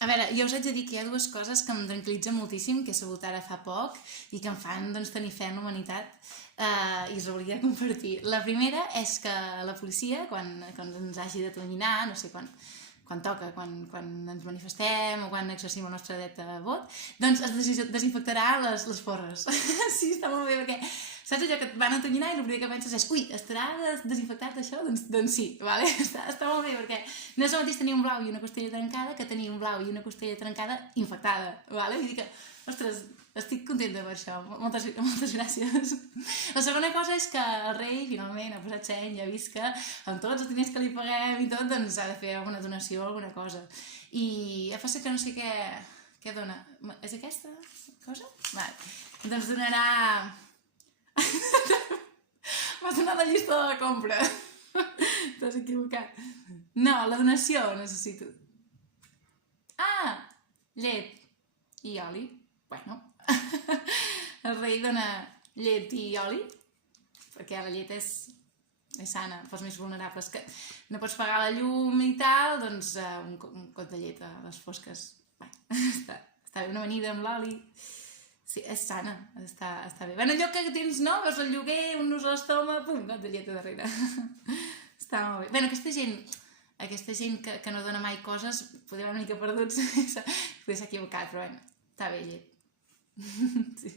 A veure, jo us haig de dir que hi ha dues coses que em tranquil·litzen moltíssim, que he sabut ara fa poc i que em fan doncs, tenir fe en la humanitat i us hauria de compartir. La primera és que la policia, quan ens hagi de determinar, no sé, quan toca, quan ens manifestem o quan exercim el nostre dret a vot, doncs es desinfectarà les porres. Sí, està molt bé, perquè saps allò que et van atonyinar i el primer que penses és ui, estarà desinfectat això? Doncs sí, vale? Està molt bé, perquè no és el mateix tenir un blau i una costella trencada que tenir un blau i una costella trencada infectada, vale? Vull dir que, ostres, estic contenta per això, moltes gràcies. La segona cosa és que el rei finalment ha posat seny i ha vist que amb tots els diners que li paguem i tot, doncs ha de fer alguna donació o alguna cosa. I passa que no sé què dona. És aquesta cosa? Vale. Doncs donarà... M'has donat la llista de la compra. T'has equivocat. No, la donació necessito. Ah, llet i oli. Bueno, el rei dona llet i oli perquè la llet és sana pels més vulnerables, que no pots pagar la llum i tal, doncs un got de llet a les fosques. Bé, està bé, una amanida amb l'oli. Sí, és sana, està bé. En allò que tens, no? Veus el lloguer, un nus a l'estómac, pum, got de llet a darrere. Està molt bé. Bé, aquesta gent que no dona mai coses, podria anar una mica perduts, potser s'ha equivocat, però bueno, està bé llet. Sí.